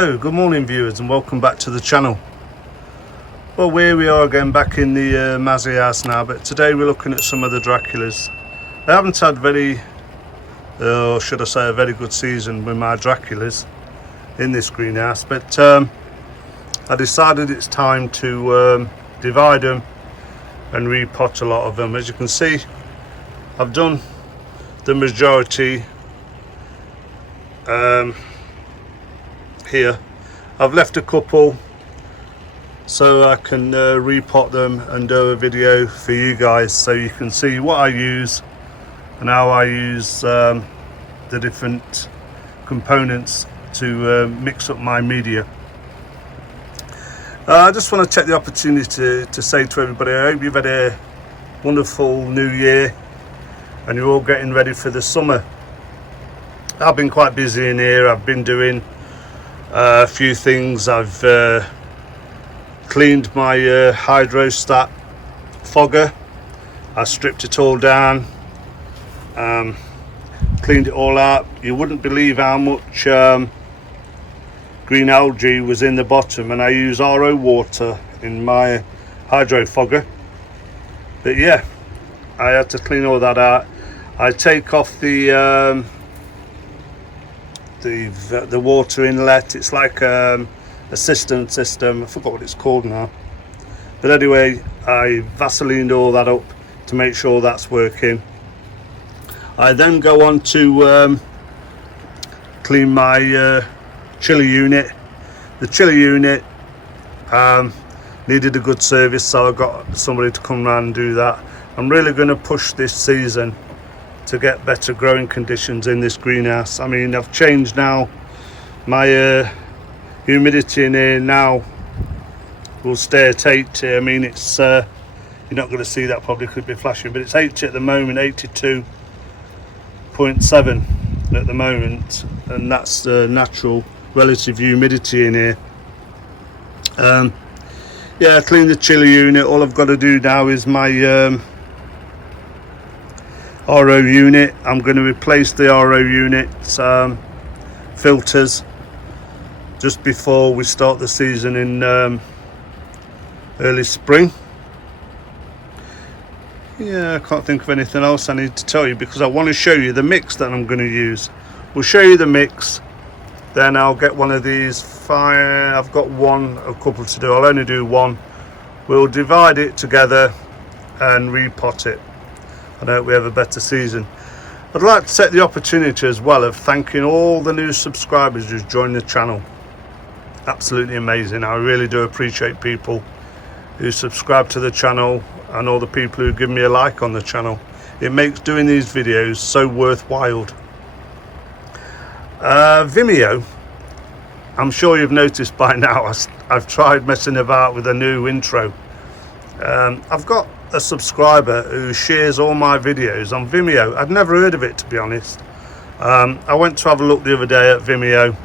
Hello, good morning viewers, and welcome back to the channel. Well, here we are again back in the Mazzy house now, but today we're looking at some of the Draculas. I haven't had or should I say a very good season with my Draculas in this greenhouse, but I decided it's time to divide them and repot a lot of them. As you can see, I've done the majority here. I've left a couple so I can repot them and do a video for you guys so you can see what I use and how I use the different components to mix up my media. I just want to take the opportunity to say to everybody, I hope you've had a wonderful new year and you're all getting ready for the summer. I've been quite busy in here. I've been doing a few things. I've cleaned my hydrostat fogger. I stripped it all down, cleaned it all out. You wouldn't believe how much green algae was in the bottom, and I use RO water in my hydro fogger. But yeah, I had to clean all that out. I take off the water inlet. It's like a cistern system. I forgot what it's called now, but anyway, I Vaselined all that up to make sure that's working. I then go on to clean my chiller unit. The chiller unit needed a good service, so I got somebody to come around and do that. I'm really going to push this season to get better growing conditions in this greenhouse. I mean, I've changed now. My humidity in here now will stay at 80. I mean, it's you're not going to see that, probably could be flashing, but it's 80 at the moment, 82.7 at the moment, and that's the natural relative humidity in here. Yeah, I cleaned the chiller unit. All I've got to do now is my RO unit. I'm going to replace the RO unit filters just before we start the season in early spring. Yeah, I can't think of anything else I need to tell you because I want to show you the mix that I'm going to use. We'll show you the mix, then I'll get one of these. I've got a couple to do. I'll only do one. We'll divide it together and repot it. I hope we have a better season. I'd like to take the opportunity as well of thanking all the new subscribers who's joined the channel. Absolutely amazing. I really do appreciate people who subscribe to the channel and all the people who give me a like on the channel. It makes doing these videos so worthwhile. Vimeo, I'm sure you've noticed by now, I've tried messing about with a new intro. I've got a subscriber who shares all my videos on Vimeo. I'd never heard of it, to be honest. I went to have a look the other day at Vimeo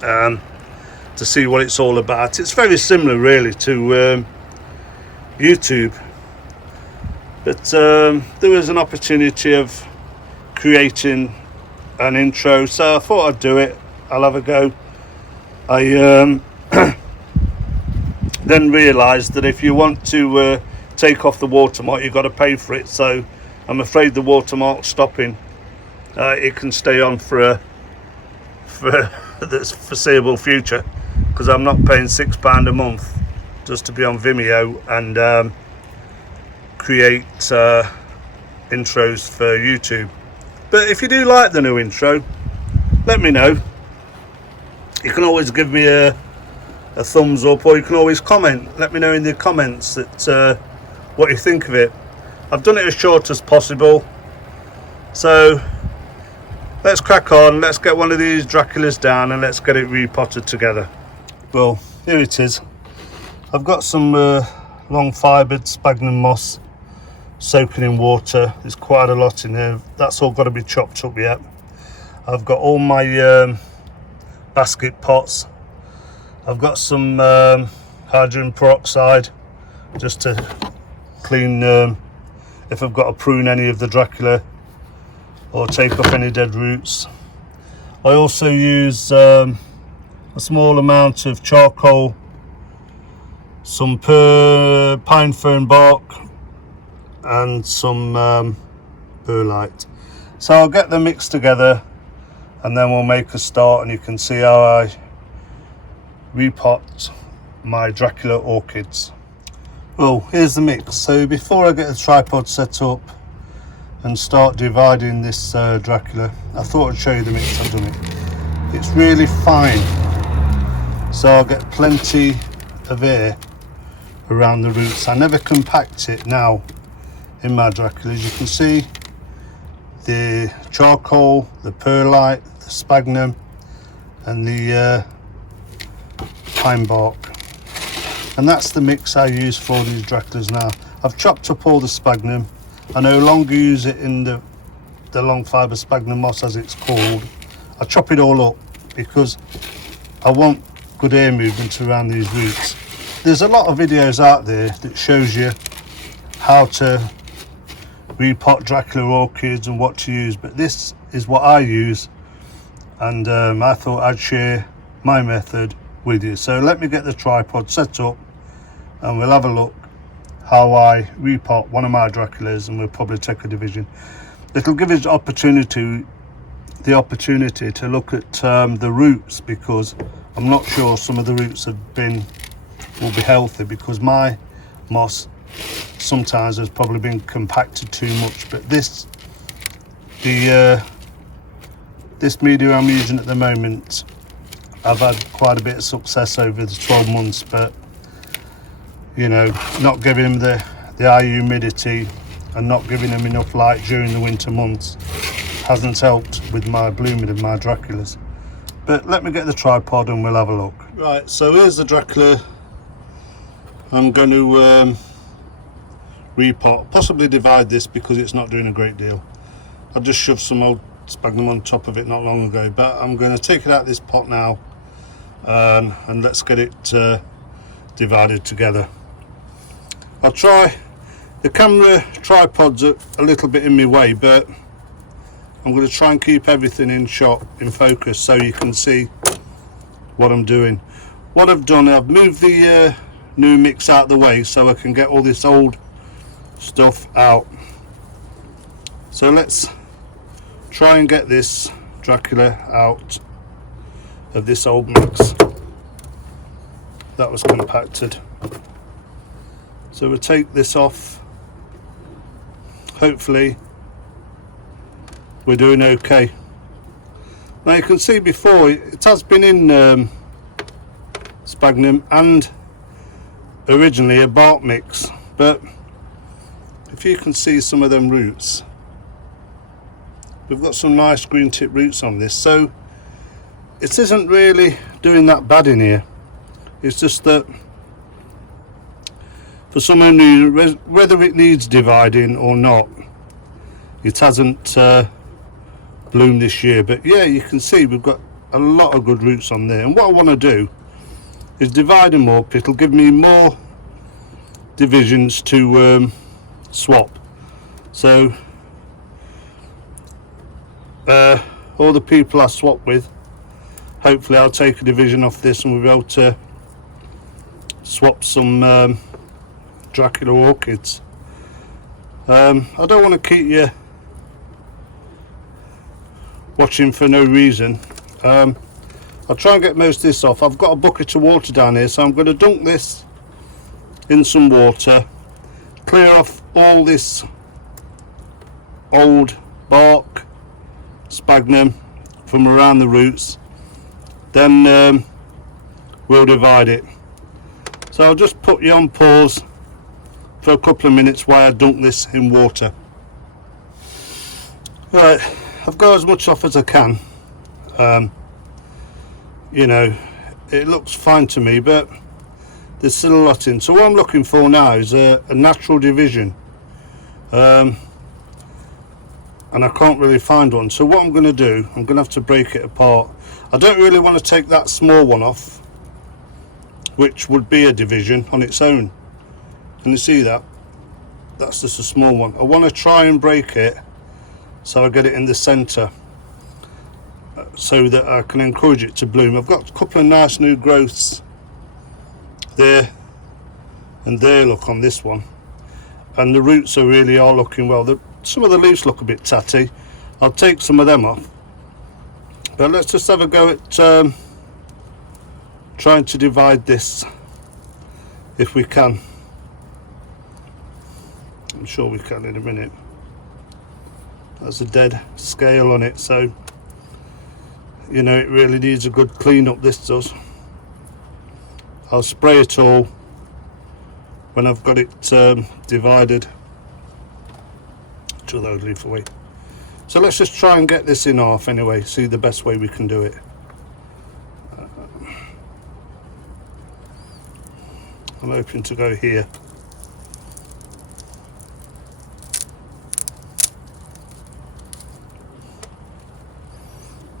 to see what it's all about. It's very similar really to YouTube, but there was an opportunity of creating an intro, so I thought I'd do it. I'll have a go. I then realised that if you want to take off the watermark, you've got to pay for it, so I'm afraid the watermark's stopping. It can stay on for the foreseeable future because I'm not paying £6 a month just to be on Vimeo and create intros for YouTube. But if you do like the new intro, let me know. You can always give me a thumbs up, or you can always comment. Let me know in the comments that what you think of it. I've done it as short as possible, so let's crack on. Let's get one of these Draculas down and let's get it repotted together. Well, here it is. I've got some long fibred sphagnum moss soaking in water. There's quite a lot in there. That's all got to be chopped up yet. I've got all my basket pots. I've got some hydrogen peroxide just to clean if I've got to prune any of the Dracula or take off any dead roots. I also use a small amount of charcoal, some pine fern bark, and some perlite. So I'll get them mixed together and then we'll make a start, and you can see how I repot my Dracula orchids. Well, here's the mix. So before I get the tripod set up and start dividing this Dracula, I thought I'd show you the mix I've done it. It's really fine, so I'll get plenty of air around the roots. I never compact it now in my Dracula. As you can see, the charcoal, the perlite, the sphagnum and the pine bark, and that's the mix I use for these Draculas now. I've chopped up all the sphagnum. I no longer use it in the long fibre sphagnum moss as it's called. I chop it all up because I want good air movement around these roots. There's a lot of videos out there that shows you how to repot Dracula orchids and what to use, but this is what I use, and I thought I'd share my method with you. So let me get the tripod set up and we'll have a look how I repot one of my Draculas, and we'll probably take a division. It'll give us the opportunity to look at the roots, because I'm not sure some of the roots will be healthy, because my moss sometimes has probably been compacted too much. But this medium I'm using at the moment, I've had quite a bit of success over the 12 months, but you know, not giving them the high humidity and not giving them enough light during the winter months hasn't helped with my blooming of my Draculas. But let me get the tripod and we'll have a look. Right, so here's the Dracula I'm going to repot, possibly divide this because it's not doing a great deal. I just shoved some old sphagnum on top of it not long ago, but I'm going to take it out of this pot now, and let's get it divided together. I'll try, the camera tripod's a little bit in my way, but I'm going to try and keep everything in shot, in focus, so you can see what I'm doing. What I've done, I've moved the new mix out of the way so I can get all this old stuff out. So let's try and get this Dracula out of this old mix that was compacted. So we'll take this off. Hopefully we're doing okay. Now you can see before it has been in sphagnum and originally a bark mix, but if you can see some of them roots, we've got some nice green tip roots on this, so it isn't really doing that bad in here. It's just that for someone new, whether it needs dividing or not, it hasn't bloomed this year. But yeah, you can see we've got a lot of good roots on there, and what I want to do is divide them up. It'll give me more divisions to swap. So all the people I swap with, hopefully I'll take a division off this and we'll be able to swap some Dracula orchids. I don't want to keep you watching for no reason. I'll try and get most of this off. I've got a bucket of water down here, so I'm going to dunk this in some water, clear off all this old bark, sphagnum from around the roots, then we'll divide it. So I'll just put you on pause for a couple of minutes while I dunk this in water. Right, I've got as much off as I can. You know, it looks fine to me, but there's still a lot in. So what I'm looking for now is a natural division, and I can't really find one. So what I'm going to do, I'm going to have to break it apart. I don't really want to take that small one off, which would be a division on its own. Can you see that? That's just a small one. I want to try and break it so I get it in the center. so that I can encourage it to bloom. I've got a couple of nice new growths there and there, look, on this one, and the roots are really are looking well. Some of the leaves look a bit tatty. I'll take some of them off, but let's just have a go at trying to divide this if we can. I'm sure we can in a minute. That's a dead scale on it, so you know it really needs a good clean up, this does. I'll spray it all when I've got it divided. To those leaf away. So let's just try and get this in half anyway, see the best way we can do it. I'm hoping to go here.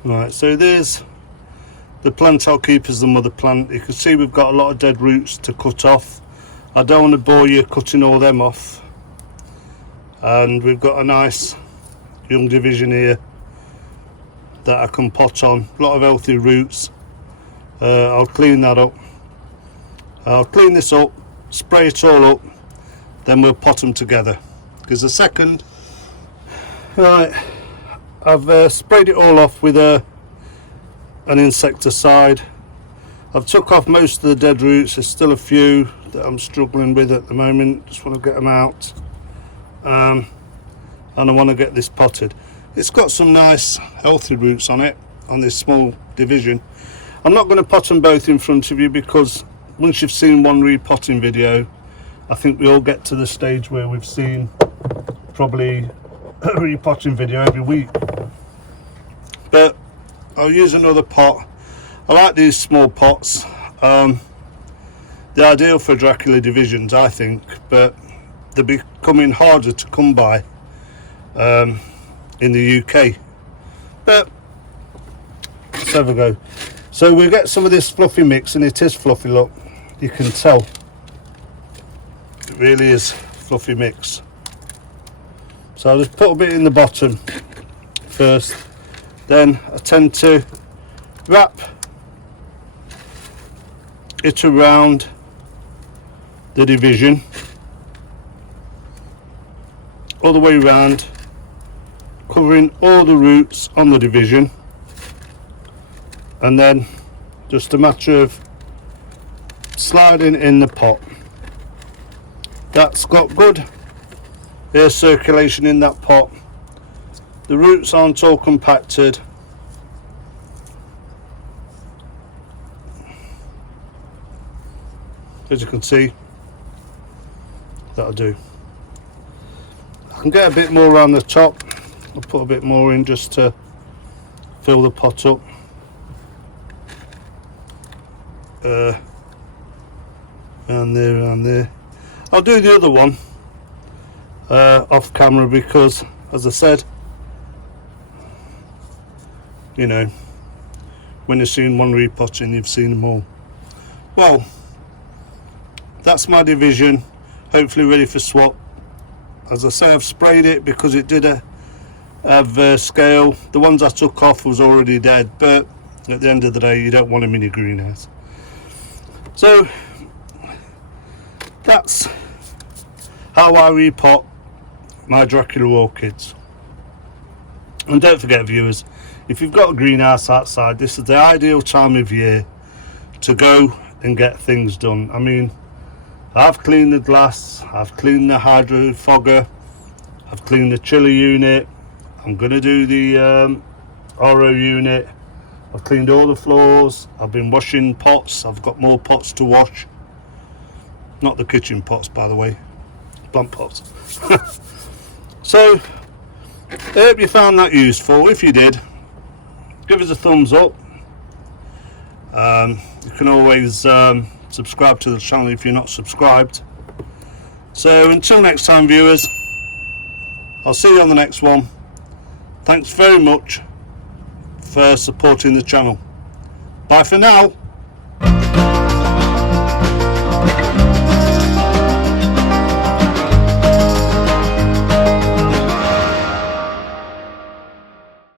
Right, so there's the plant I'll keep as the mother plant. You can see we've got a lot of dead roots to cut off. I don't want to bore you cutting all them off. And we've got a nice young division here that I can pot on. A lot of healthy roots. I'll clean that up. I'll clean this up, spray it all up, then we'll pot them together. Because the second, right, I've sprayed it all off with an insecticide. I've took off most of the dead roots. There's still a few that I'm struggling with at the moment. Just want to get them out. And I want to get this potted. It's got some nice healthy roots on it, on this small division. I'm not going to pot them both in front of you, because once you've seen one repotting video, I think we all get to the stage where we've seen probably a repotting video every week. But I'll use another pot. I like these small pots. They're ideal for Dracula divisions, I think, but they're becoming harder to come by in the UK. But let's have a go. So we'll get some of this fluffy mix, and it is fluffy, look, you can tell it really is fluffy mix. So I'll just put a bit in the bottom first, then I tend to wrap it around the division all the way around, covering all the roots on the division, and then just a matter of sliding in the pot. That's got good air circulation in that pot. The roots aren't all compacted. As you can see, that'll do. I can get a bit more around the top. I'll put a bit more in just to fill the pot up. Around there. I'll do the other one off camera, because, as I said, you know, when you've seen one repotting, you've seen them all. Well, that's my division, hopefully ready for swap. As I say, I've sprayed it because it did have scale. The ones I took off was already dead, but at the end of the day, you don't want them in your greenhouse. So that's how I repot my Dracula orchids. And don't forget, viewers, if you've got a greenhouse outside, this is the ideal time of year to go and get things done. I mean, I've cleaned the glass, I've cleaned the hydro fogger, I've cleaned the chiller unit, I'm going to do the RO unit, I've cleaned all the floors, I've been washing pots, I've got more pots to wash. Not the kitchen pots, by the way, plant pots. So, I hope you found that useful. If you did, give us a thumbs up. You can always subscribe to the channel if you're not subscribed. So until next time, viewers, I'll see you on the next one. Thanks very much for supporting the channel. Bye for now.